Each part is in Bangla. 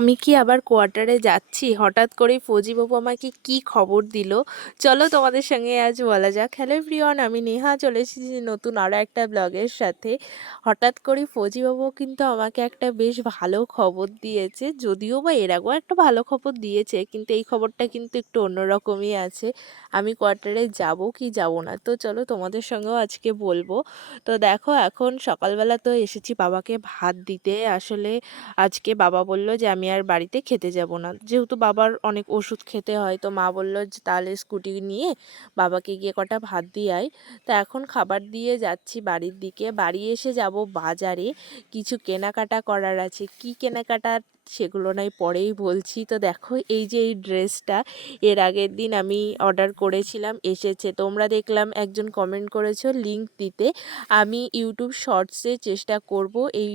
আমি কি আবার কোয়ার্টারে যাচ্ছি? হঠাৎ করে ফৌজিবাবু আমাকে কি খবর দিল? চলো তোমাদের সঙ্গে আজ বলা যাক। হ্যালো প্রিয়ন আমি নেহা, চলে এসেছি নতুন আরও একটা ব্লগের সাথে। হঠাৎ করে ফৌজিবাবু কিন্তু আমাকে একটা বেশ ভালো খবর দিয়েছে। যদিও বা এর আগেও একটা ভালো খবর দিয়েছে, কিন্তু এই খবরটা কিন্তু একটু অন্যরকমই আছে। আমি কোয়ার্টারে যাব কি যাব না? তো চলো তোমাদের সঙ্গেও আজকে বলব। তো দেখো, এখন সকালবেলা তো এসেছি বাবাকে ভাত দিতে। আসলে আজকে বাবা বলল যে আমি আর বাড়িতে খেতে যাব না। যেহেতু বাবার অনেক ওষুধ খেতে হয়, তো মা বলল যে, তাহলে স্কুটি নিয়ে বাবাকে গিয়ে কটা ভাত দিয়ে আয়। তো এখন খাবার দিয়ে যাচ্ছি বাড়ির দিকে। বাড়ি এসে যাব বাজারে। কিছু কেনাকাটা করার আছে। কি কেনাকাটা সেগুলো নাই, পরেই বলছি। তো দেখো, এই যে এই ড্রেসটা, এর আগের দিন আমি অর্ডার করেছিলাম, এসেছে। তোমরা দেখলাম একজন কমেন্ট করেছ লিংক দিতে। আমি ইউটিউব শর্টসে চেষ্টা করব এই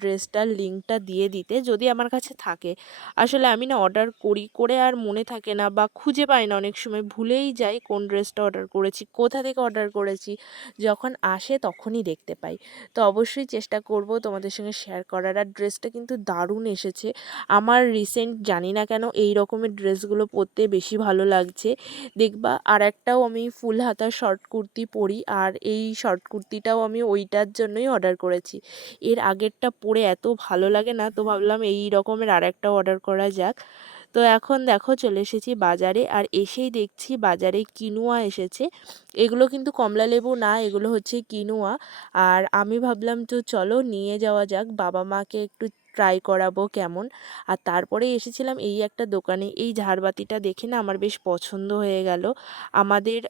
ড্রেসটার লিঙ্কটা দিয়ে দিতে, যদি আমার কাছে থাকে। আসলে আমি না অর্ডার করি, করে আর মনে থাকে না বা খুঁজে পাই না। অনেক সময় ভুলেই যাই কোন ড্রেসটা অর্ডার করেছি, কোথা থেকে অর্ডার করেছি। যখন আসে তখনই দেখতে পাই। তো অবশ্যই চেষ্টা করব তোমাদের সঙ্গে শেয়ার করার। আর ড্রেসটা কিন্তু দারুণ এসেছে। আমার রিসেন্ট জানি না কেন এই রকমের ড্রেসগুলো পরতে বেশি ভালো লাগছে। দেখবা আর একটাও আমি ফুল হাতা শর্ট কুর্তি পরি আর এই শর্ট কুর্তিটাও আমি ওইটার জন্যই অর্ডার করেছি। এর আগেরটা পরে এত ভালো লাগে না তো ভাবলাম এই রকমের আর একটা অর্ডার করা যাক। তো এখন দেখো চলে এসেছি বাজারে আর এসেই দেখছি বাজারে কিনুয়া এসেছে। এগুলো কিন্তু কমলা লেবু না, এগুলো হচ্ছে কিনুয়া। আর আমি ভাবলাম তো চলো নিয়ে যাওয়া যাক, বাবা মাকে একটু ট্রাই করাবো কেমন। আর তারপরে এসেছিলাম এই একটা দোকানে, এই ঝাড়বাতিটা দেখে না আমার বেশ পছন্দ হয়ে গেল। আমাদের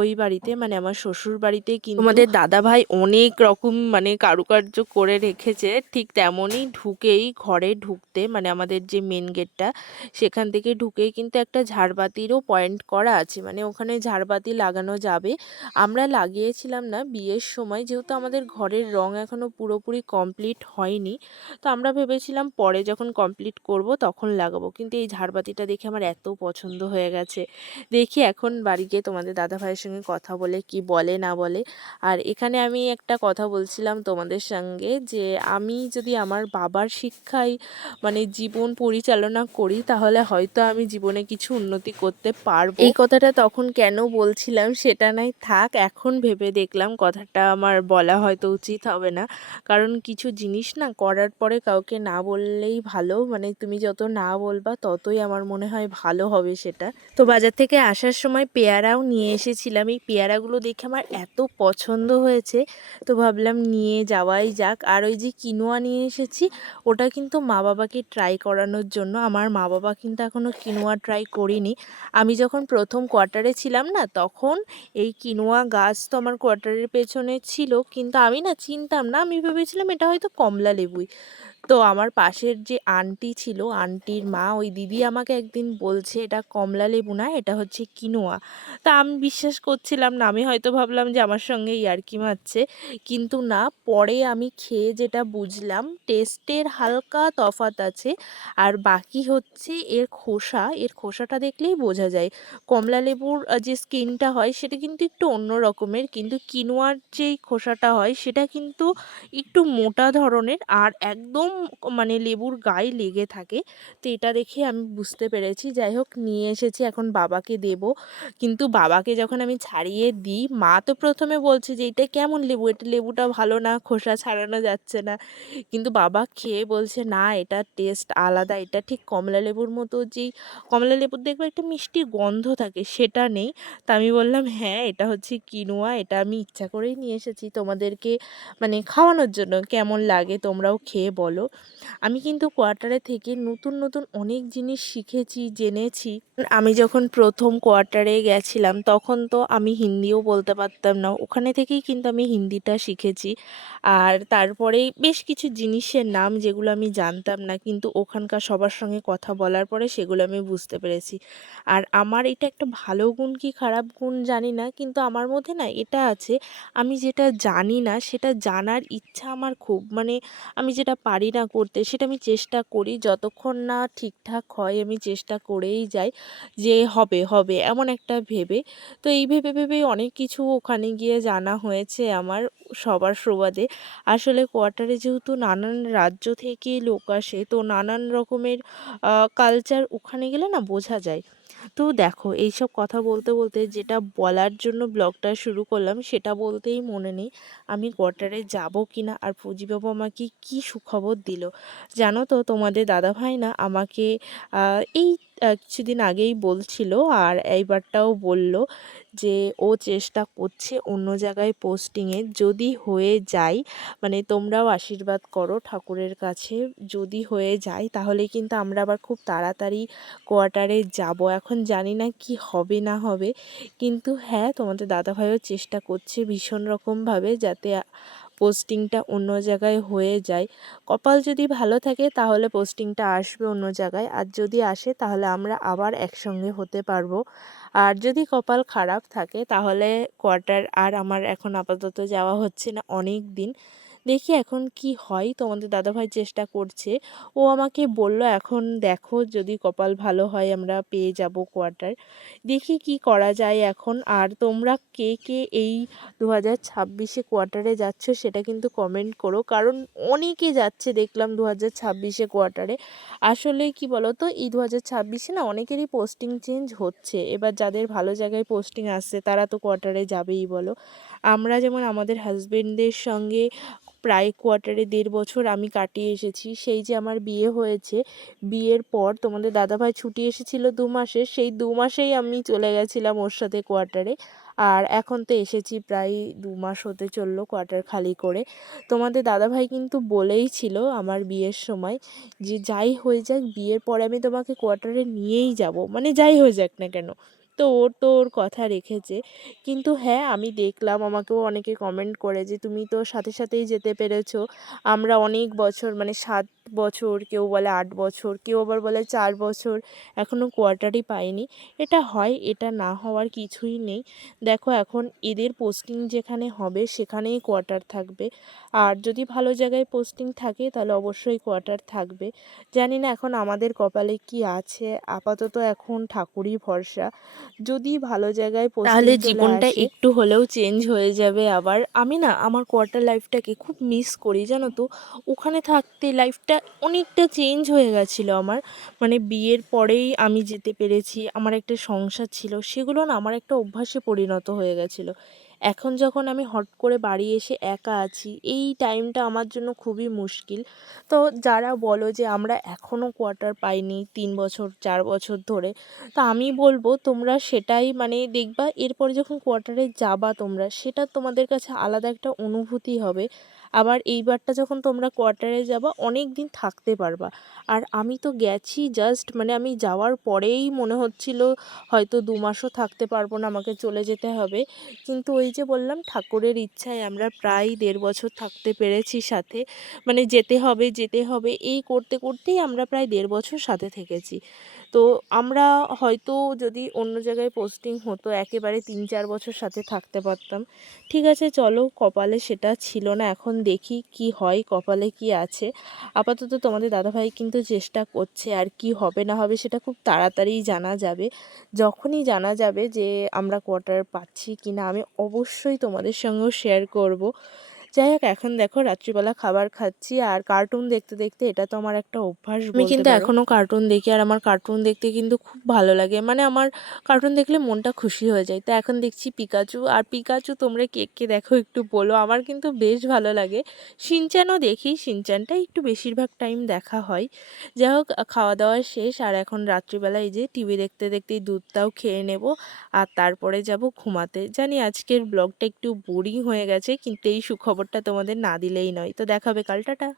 ওই বাড়িতে মানে আমার শ্বশুর বাড়িতে কিন্তু আমাদের দাদা ভাই অনেক রকম মানে কারুকার্য করে রেখেছে, ঠিক তেমনই ঢুকেই ঘরে ঢুকতে মানে আমাদের যে মেন গেটটা সেখান থেকে ঢুকেই কিন্তু একটা ঝাড়বাতিরও পয়েন্ট করা আছে। মানে ওখানে ঝাড়বাতি লাগানো যাবে। আমরা লাগিয়েছিলাম না, বিয়ের সময়, যেহেতু আমাদের ঘরের রং এখনও পুরোপুরি কমপ্লিট হয়নি, তো আমরা ভেবেছিলাম পরে যখন কমপ্লিট করব তখন লাগাবো। কিন্তু এই ঝাড়বাতিটা দেখে আমার এত পছন্দ হয়ে গেছে। দেখি এখন বাড়ি গিয়ে তোমাদের দাদা ভাইয়ের সঙ্গে কথা বলে কি বলে না বলে। আর এখানে আমি একটা কথা বলছিলাম তোমাদের সঙ্গে যে আমি যদি আমার বাবার শিক্ষায় মানে জীবন পরিচালনা করি তাহলে হয়তো আমি জীবনে কিছু উন্নতি করতে পারব। এই কথাটা তখন কেন বলছিলাম সেটা নাই, থাক, এখন ভেবে দেখলাম কথাটা আমার বলা হয়তো উচিত হবে না। কারণ কিছু জিনিস না করার পরে কাউকে কাউকে না বললেই ভালো। মানে তুমি যত না বলবা ততই আমার মনে হয় ভালো হবে সেটা। তো বাজার থেকে আসার সময় পেয়ারাও নিয়ে এসেছিলাম। এই পেয়ারাগুলো দেখে আমার এত পছন্দ হয়েছে। তো ভাবলাম নিয়ে যাওয়াই যাক। আর ওই যে কিনোয়া নিয়ে এসেছি, ওটা কিন্তু মা বাবাকে ট্রাই করানোর জন্য। আমার মা বাবা কিন্তু এখনও কিনোয়া ট্রাই করিনি। আমি যখন প্রথম কোয়ার্টারে ছিলাম না, তখন এই কিনোয়া গাছ তো আমার কোয়ার্টারের পেছনে ছিল। কিন্তু আমি না চিনতাম না। আমি ভেবেছিলাম এটা হয়তো কমলা লেবুই। তো আমার পাশের যে আন্টি ছিল, আন্টির মা, ওই দিদি আমাকে একদিন বলছে, এটা কমলা লেবু না, এটা হচ্ছে কিনোয়া। তা আমি বিশ্বাস করছিলাম না, আমি হয়তো ভাবলাম যে আমার সঙ্গে ইয়ার্কি মারছে। কিন্তু না, পরে আমি খেয়ে যেটা বুঝলাম, টেস্টের হালকা তফাত আছে, আর বাকি হচ্ছে এর খোসা। এর খোসাটা দেখলেই বোঝা যায়, কমলা লেবুর যে স্কিনটা হয়, সেটা কিন্তু একটু অন্য রকমের, কিন্তু কিনোয়ার যেই খোসাটা হয়, সেটা কিন্তু একটু মোটা ধরনের, আর একদম মানে লেবুর গায়ে লেগে থাকে। তো এটা দেখে আমি বুঝতে পেরেছি। যাই হোক, নিয়ে এসেছি, এখন বাবাকে দেব। কিন্তু বাবাকে যখন আমি ছাড়িয়ে দিই, মা তো প্রথমে বলছে যে, এটা কেমন লেবু? এটা লেবুটা ভালো না, খোসা ছাড়ানো যাচ্ছে না। কিন্তু বাবা খেয়ে বলছে, না, এটা টেস্ট আলাদা। এটা ঠিক কমলা লেবুর মতো যেই কমলা লেবুর দেখবে একটা মিষ্টি গন্ধ থাকে, সেটা নেই। তা আমি বললাম হ্যাঁ এটা হচ্ছে কিনোয়া। এটা আমি ইচ্ছা করেই নিয়ে এসেছি তোমাদেরকে মানে খাওয়ানোর জন্য। কেমন লাগে তোমরাও খেয়ে বলো। আমি কিন্তু কোয়ার্টারে থেকে নতুন নতুন অনেক জিনিস শিখেছি, জেনেছি। আমি যখন প্রথম কোয়ার্টারে গেছিলাম, তখন তো আমি হিন্দিও বলতে পারতাম না। ওখানে থেকেই কিন্তু আমি হিন্দিটা শিখেছি। আর তারপরেই বেশ কিছু জিনিসের নাম যেগুলো আমি জানতাম না, কিন্তু ওখানকার সবার সঙ্গে কথা বলার পরে সেগুলো আমি বুঝতে পেরেছি। আর আমার এটা একটা ভালো গুণ কি খারাপ গুণ জানি না, কিন্তু আমার মধ্যে না এটা আছে, আমি যেটা জানি না, সেটা জানার ইচ্ছা আমার খুব। মানে আমি যেটা পারি না করতে, সেটা আমি চেষ্টা করি। যতক্ষণ না ঠিকঠাক হয়, আমি চেষ্টা করেই যাই যে হবে হবে, এমন একটা ভেবে। তো এই ভেবে ভেবে অনেক কিছু ওখানে গিয়ে জানা হয়েছে আমার। সবার সুবাদে। আসলে কোয়ার্টারে যেহেতু নানান রাজ্য থেকে লোক আসে, তো নানান রকমের কালচার ওখানে গেলে না বোঝা যায়। তো দেখো, এইসব কথা বলতে বলতে যেটা বলার জন্য ব্লগটা শুরু করলাম, সেটা বলতেই মনে নেই, আমি কোয়ার্টারে যাব কি না আর ফুজি বাবু আমাকে কী সুখবর দিল? জানো তো তোমাদের দাদাভাই না আমাকে এই কিছুদিন আগেই বলছিল আর এইবারটাও বলল যে ও চেষ্টা করছে অন্য জায়গায় পোস্টিংয়ে যদি হয়ে যায় মানে তোমরাও আশীর্বাদ করো ঠাকুরের কাছে, যদি হয়ে যায় তাহলে কিন্তু আমরা আবার খুব তাড়াতাড়ি কোয়ার্টারে যাব। এখন জানি না কি হবে না হবে, কিন্তু হ্যাঁ তোমাদের দাদাভাইও চেষ্টা করছে ভীষণ রকমভাবে যাতে পোস্টিংটা অন্য জায়গায় হয়ে যায়। কপাল যদি ভালো থাকে তাহলে পোস্টিংটা আসবে অন্য জায়গায়। আর যদি আসে তাহলে আমরা আবার একসঙ্গে হতে পারব। আর যদি কপাল খারাপ থাকে তাহলে কোয়ার্টার আর আমার এখন আপাতত যাওয়া হচ্ছে না অনেক দিন। দেখি এখন কি হয়, তোমাদের দাদাভাই চেষ্টা করছে। ও আমাকে বলল, এখন দেখো যদি কপাল ভালো হয় আমরা পেয়ে যাব কোয়ার্টার দেখি কি করা যায় এখন। আর তোমরা কে কে এই দু হাজার ছাব্বিশে কোয়ার্টারে যাচ্ছ সেটা কিন্তু কমেন্ট করো। কারণ অনেকে যাচ্ছে, দেখলাম দু হাজার ছাব্বিশে কোয়ার্টারে আসলে কি বলো তো এই দু হাজার ছাব্বিশে না অনেকেরই পোস্টিং চেঞ্জ হচ্ছে। এবার যাদের ভালো জায়গায় পোস্টিং আসছে, তারা তো কোয়ার্টারে যাবেই বলো। আমরা যেমন আমাদের হাজবেন্ডদের সঙ্গে প্রায় কোয়ার্টারে দেড় বছর আমি কাটিয়ে এসেছি। সেই যে আমার বিয়ে হয়েছে, বিয়ের পর তোমাদের দাদাভাই ছুটি এসেছিল দু মাসে সেই দু মাসেই আমি চলে গেছিলাম ওর সাথে কোয়ার্টারে। আর এখন তো এসেছি প্রায় দু মাস হতে চলল কোয়ার্টার খালি করে। তোমাদের দাদাভাই কিন্তু বলেই ছিল আমার বিয়ের সময় যে, যাই হয়ে যাক, বিয়ের পরে আমি তোমাকে কোয়ার্টারে নিয়েই যাব। মানে যাই হয়ে যাক না কেন। তো ওর তো ওর কথা রেখেছে। কিন্তু হ্যাঁ আমি দেখলাম, আমাকেও অনেকে কমেন্ট করে যে, তুমি তো সাথে সাথেই যেতে পেরেছ। আমরা অনেক বছর মানে সাত বছর কেউ বলে আট বছর কেউ আবার বলে চার বছর এখনও কোয়ার্টারই পায়নি এটা হয় এটা না হওয়ার কিছুই নেই। দেখো এখন এদের পোস্টিং যেখানে হবে সেখানেই কোয়ার্টার থাকবে। আর যদি ভালো জায়গায় পোস্টিং থাকে তাহলে অবশ্যই কোয়ার্টার থাকবে। জানি না এখন আমাদের কপালে কি আছে আপাতত এখন ঠাকুরই ভরসা। যদি ভালো জায়গায় তাহলে জীবনটা একটু হলেও চেঞ্জ হয়ে যাবে আবার। আমি না আমার কোয়ার্টার লাইফটাকে খুব মিস করি জানো তো? ওখানে থাকতে লাইফটা অনেকটা চেঞ্জ হয়ে গেছিল আমার। মানে বিয়ের পরেই আমি যেতে পেরেছি, আমার একটা সংসার ছিল, সেগুলো না আমার একটা অভ্যাসে পরিণত হয়ে গেছিল। এখন যখন আমি হট করে বাড়ি এসে একা আছি, এই টাইমটা আমার জন্য খুবই মুশকিল। তো যারা বলো যে আমরা এখনও কোয়ার্টার পাইনি, তিন বছর, চার বছর ধরে, তা আমি বলব তোমরা সেটাই মানে দেখবা, এরপরে যখন কোয়ার্টারে যাবা তোমরা, সেটা তোমাদের কাছে আলাদা একটা অনুভূতি হবে। আবার এইবারটা যখন তোমরা কোয়ার্টারে যাবা অনেক দিন থাকতে পারবা। আর আমি তো গেছি জাস্ট মানে আমি যাওয়ার পরেই মনে হচ্ছিল হয়তো দু মাসও থাকতে পারব না, আমাকে চলে যেতে হবে। কিন্তু ওই যে বললাম, ঠাকুরের ইচ্ছায় আমরা প্রায় দেড় বছর থাকতে পেরেছি সাথে। মানে যেতে হবে যেতে হবে, এই করতে করতেই আমরা প্রায় দেড় বছর সাথে থেকেছি। তো আমরা হয়তো যদি অন্য জায়গায় পোস্টিং হতো, একেবারে তিন চার বছর সাথে থাকতে পারতাম। ঠিক আছে, চলো কপালে সেটা ছিল না, এখন দেখি কি হয়, কপালে কি আছে। আপাতত তোমাদের দাদাভাই কিন্তু চেষ্টা করছে আর কি হবে না হবে সেটা খুব তাড়াতাড়ি জানা যাবে। যখনই জানা যাবে যে আমরা কোয়ার্টার পাচ্ছি কি না আমি অবশ্যই তোমাদের সঙ্গেও শেয়ার করব। যাই হোক এখন দেখো রাত্রিবেলা খাবার খাচ্ছি আর কার্টুন দেখতে দেখতে এটা তো আমার একটা অভ্যাস আমি কিন্তু এখনও কার্টুন দেখি আর আমার কার্টুন দেখতে কিন্তু খুব ভালো লাগে। মানে আমার কার্টুন দেখলে মনটা খুশি হয়ে যায়। তো এখন দেখছি পিকাচু আর পিকাচু তোমরা কে কে দেখো একটু বলো। আমার কিন্তু বেশ ভালো লাগে। সিনচানও দেখি। সিনচানটা একটু বেশিরভাগ টাইম দেখা হয়। যাই হোক খাওয়া দাওয়া শেষ। আর এখন রাত্রিবেলা এই যে টিভি দেখতে দেখতেই দুধটাও খেয়ে নেব। আর তারপরে যাব ঘুমাতে। জানি আজকের ব্লগটা একটু বোরিং হয়ে গেছে কিন্তু এই সুখবর খবরটা তোমাদের না দিলেই নয়। তো দেখাবে কাল টাটা